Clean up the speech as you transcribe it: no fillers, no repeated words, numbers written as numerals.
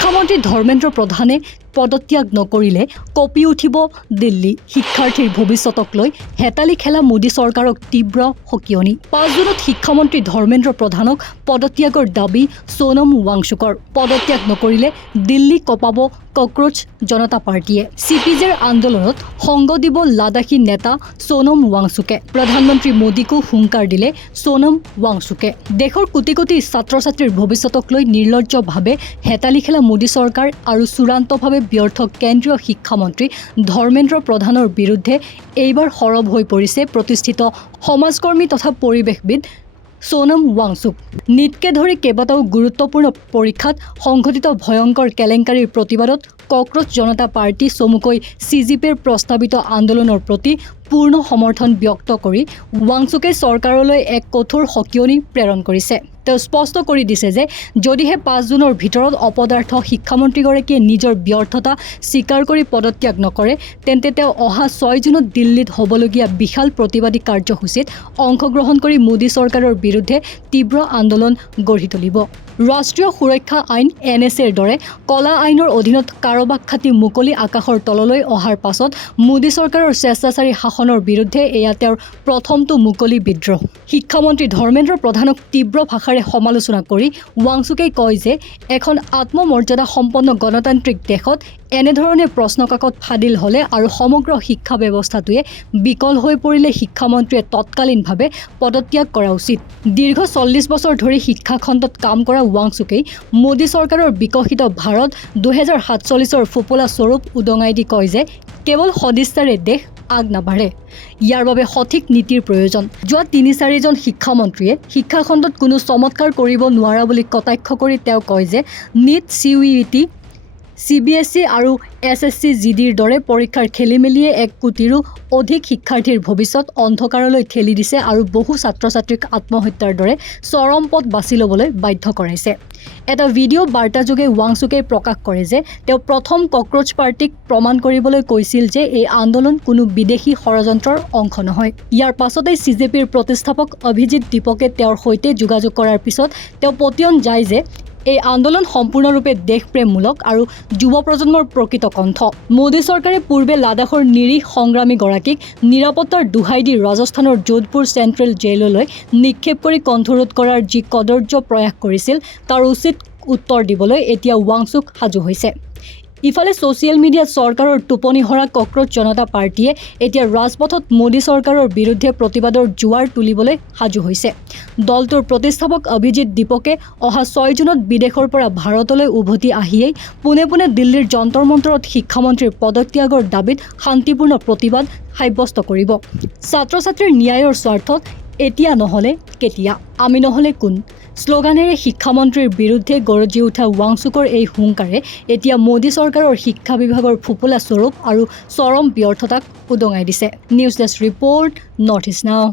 শিক্ষামন্ত্ৰী ধৰ্মেন্দ্ৰ প্ৰধানে পদত্যাগ নকৰিলে কঁপি উঠিব দিল্লী। শিক্ষাৰ্থীৰ ভৱিষ্যতক লৈ হেতালি খেলা মোদী চৰকাৰক তীব্ৰ সকিয়নি। 5 জুনত শিক্ষামন্ত্ৰী ধৰ্মেন্দ্ৰ প্ৰধানক পদত্যাগৰ দাবী সোনম ৱাংচুকৰ। পদত্যাগ নকৰিলে দিল্লী কঁপাব ককৰোচ জনতা পাৰ্টীয়ে। CPJৰ আন্দোলনত সংগ দিব লাডাখী নেতা সোনম ৱাংচুকে। প্ৰধানমন্ত্ৰী মোদীকো হুংকাৰ দিলে সোনম ৱাংচুকে। দেশৰ কোটি কোটি ছাত্ৰ ছাত্ৰীৰ ভৱিষ্যতক লৈ নিৰ্লজ্জভাৱে হেতালি খেলা মোদী চৰকাৰ আৰু চূড়ান্তভাৱে ব্যৰ্থ কেন্দ্ৰীয় শিক্ষামন্ত্ৰী ধৰ্মেন্দ্ৰ প্ৰধানৰ বিৰুদ্ধে এইবাৰ সৰব হৈ পৰিছে প্ৰতিষ্ঠিত সমাজকৰ্মী তথা পৰিৱেশবিদ সোনম ৱাংচুক। নীটকে ধৰি কেইবাটাও গুৰুত্বপূৰ্ণ পৰীক্ষাত সংঘটিত ভয়ংকৰ কেলেংকাৰীৰ প্ৰতিবাদত ককৰোচ জনতা পাৰ্টি চমুকৈ CJPৰ প্ৰস্তাৱিত আন্দোলনৰ প্ৰতি পূৰ্ণ সমৰ্থন ব্যক্ত কৰি ৱাংচুকে চৰকাৰলৈ এক কঠোৰ সকিয়নি প্ৰেৰণ কৰিছে। তেওঁ স্পষ্ট কৰি দিছে যে যদিহে 5 জুনৰ ভিতৰত অপদাৰ্থ শিক্ষামন্ত্ৰীগৰাকীয়ে নিজৰ ব্যৰ্থতা স্বীকাৰ কৰি পদত্যাগ নকৰে তেন্তে তেওঁ অহা 6 জুনত দিল্লীত হ'বলগীয়া বিশাল প্ৰতিবাদী কাৰ্যসূচীত অংশগ্ৰহণ কৰি মোদী চৰকাৰৰ বিৰুদ্ধে তীব্ৰ আন্দোলন গঢ়ি তুলিব। ৰাষ্ট্ৰীয় সুৰক্ষা আইন NSAৰ দৰে কলা আইনৰ অধীনত কাৰোবাক খাটি মুকলি আকাশৰ তললৈ অহাৰ পাছত মোদী চৰকাৰৰ স্বেচ্ছাচাৰী শাসনৰ বিৰুদ্ধে এয়া তেওঁৰ প্ৰথমটো মুকলি বিদ্ৰোহ। শিক্ষামন্ত্ৰী ধৰ্মেন্দ্ৰ প্ৰধানক তীব্ৰ ভাষাৰে সমালোচনা কৰি ৱাংচুকে কয় যে এখন আত্মমৰ্যাদা সম্পন্ন গণতান্ত্ৰিক দেশত এনেধৰণে প্ৰশ্নকাকত ফাদিল হ'লে আৰু সমগ্ৰ শিক্ষা ব্যৱস্থাটোৱে বিকল হৈ পৰিলে শিক্ষামন্ত্ৰীয়ে তৎকালীনভাৱে পদত্যাগ কৰা উচিত। দীৰ্ঘ 40 বছৰ ধৰি শিক্ষাখণ্ডত কাম কৰা ৱাংচুকেই মোদী চৰকাৰৰ বিকশিত ভাৰত 2047ৰ ফোপোলা স্বৰূপ উদঙাই দি কয় যে কেৱল সদিচ্ছাৰে দেশ আগ নাবাঢ়ে, ইয়াৰ বাবে সঠিক নীতিৰ প্ৰয়োজন। যোৱা 3-4 জন শিক্ষামন্ত্ৰীয়ে শিক্ষাখণ্ডত কোনো চমৎকাৰ কৰিব নোৱাৰা বুলি কটাক্ষ কৰি তেওঁ কয় যে নীট, CUET, CBSE আৰু SSC GDৰ দৰে পৰীক্ষাৰ খেলিমেলিয়ে 1 কোটিৰো অধিক শিক্ষাৰ্থীৰ ভৱিষ্যত অন্ধকাৰলৈ ঠেলি দিছে আৰু বহু ছাত্ৰ ছাত্ৰীক আত্মহত্যাৰ দৰে চৰম পথ বাছি ল'বলৈ বাধ্য কৰাইছে। এটা ভিডিঅ' বাৰ্তাযোগে ৱাংচুকে প্ৰকাশ কৰে যে তেওঁ প্ৰথম ককৰোচ পাৰ্টিক প্ৰমাণ কৰিবলৈ কৈছিল যে এই আন্দোলন কোনো বিদেশী ষড়যন্ত্ৰৰ অংশ নহয়। ইয়াৰ পাছতেই CJPৰ প্ৰতিষ্ঠাপক অভিজিত দীপকে তেওঁৰ সৈতে যোগাযোগ কৰাৰ পিছত তেওঁ পতিয়ন যায় যে এই আন্দোলন সম্পূৰ্ণৰূপে দেশপ্ৰেমমূলক আৰু যুৱ প্ৰজন্মৰ প্ৰকৃত কণ্ঠ। মোদী চৰকাৰে পূৰ্বে লাডাখৰ নিৰীহ সংগ্ৰামীগৰাকীক নিৰাপত্তাৰ দোহাই দি ৰাজস্থানৰ যোধপুৰ চেণ্ট্ৰেল জেইললৈ নিক্ষেপ কৰি কণ্ঠৰোধ কৰাৰ যি কদৰ্য প্ৰয়াস কৰিছিল তাৰ উচিত উত্তৰ দিবলৈ এতিয়া ৱাংচুক সাজু হৈছে। ইফালে ছ'চিয়েল মিডিয়াত চৰকাৰৰ টোপনি হৰা ককৰোচ জনতা পাৰ্টীয়ে এতিয়া ৰাজপথত মোদী চৰকাৰৰ বিৰুদ্ধে প্ৰতিবাদৰ জোৱাৰ তুলিবলৈ সাজু হৈছে। দলটোৰ প্ৰতিষ্ঠাপক অভিজিত দীপকে অহা 6 জুনত বিদেশৰ পৰা ভাৰতলৈ উভতি আহিয়েই পোনে পোনে দিল্লীৰ যন্তৰ মন্তৰত শিক্ষামন্ত্ৰীৰ পদত্যাগৰ দাবীত শান্তিপূৰ্ণ প্ৰতিবাদ সাব্যস্ত কৰিব। ছাত্ৰ ছাত্ৰীৰ ন্যায়ৰ স্বাৰ্থত এতিয়া নহ'লে কেতিয়া, আমি নহ'লে কোন শ্লোগানেৰে শিক্ষামন্ত্ৰীৰ বিৰুদ্ধে গৰজি উঠা ৱাংচুকৰ এই হুংকাৰে এতিয়া মোদী চৰকাৰৰ শিক্ষা বিভাগৰ ফোপোলা স্বৰূপ আৰু চৰম ব্যৰ্থতাক উদঙাই দিছে। News desk report, north east নাও।